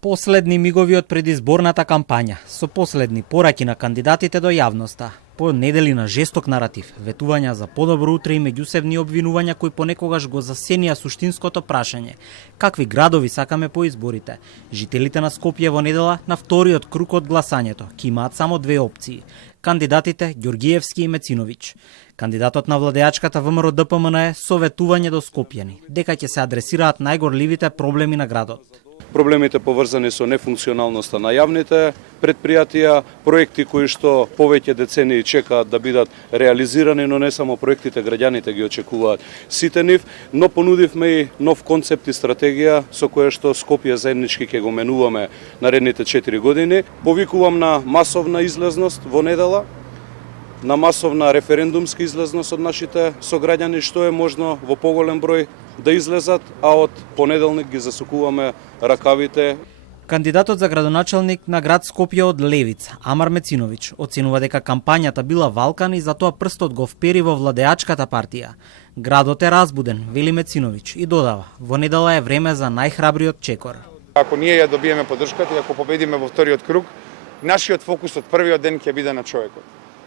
Последни мигови од предизборната кампања, со последни пораки на кандидатите до јавноста, по недели на жесток наратив, ветувања за подобро утре и меѓусебни обвинувања кои понекогаш го засенија суштинското прашање. Какви градови сакаме по изборите? Жителите на Скопје во недела на вториот круг од гласањето ќе имаат само две опции. Кандидатите Ѓоргиевски и Мециновиќ. Кандидатот на владеачката ВМРО-ДПМН е советување до скопјани, дека ќе се адресираат најгорливите проблеми на градот. Проблемите поврзани со нефункционалноста на јавните предпријатија, проекти кои што повеќе децении чекаат да бидат реализирани, но не само проектите, граѓаните ги очекуваат сите нив, но понудивме и нов концепт и стратегија со која што Скопје заеднички ќе го менуваме наредните 4 години. Повикувам на масовна излезност во недела, на масовна референдумска излезност од нашите сограѓани, што е можно во поголем број да излезат, а од понеделник ги засукуваме ракавите. Кандидатот за градоначалник на град Скопје од Левица, Амар Мециновиќ, оценува дека кампањата била валкан и затоа прстот го впери во владеачката партија. Градот е разбуден, вели Мециновиќ, и додава, во недела е време за најхрабриот чекор. Ако ние ја добиеме поддршката и ако победиме во вториот круг, нашиот фокус од првиот ден ќе биде на човекот.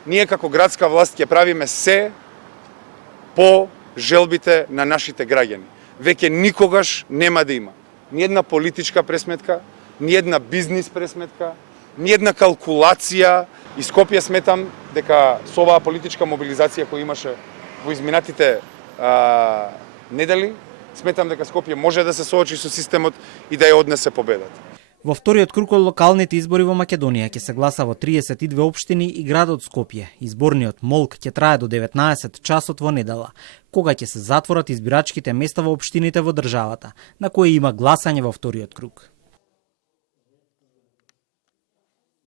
Ние како градска власт ќе правиме се по желбите на нашите граѓани. Веќе никогаш нема да има ни една политичка пресметка, ни една бизнис пресметка, ни една калкулација. И Скопје сметам дека со оваа политичка мобилизација која имаше во изминатите недели, сметам дека Скопје може да се соочи со системот и да ја однесе победата. Во вториот круг од локалните избори во Македонија ќе се гласа во 32 општини и градот Скопје. Изборниот молк ќе трае до 19 часот во недела, кога ќе се затворат избирачките места во општините во државата, на кои има гласање во вториот круг.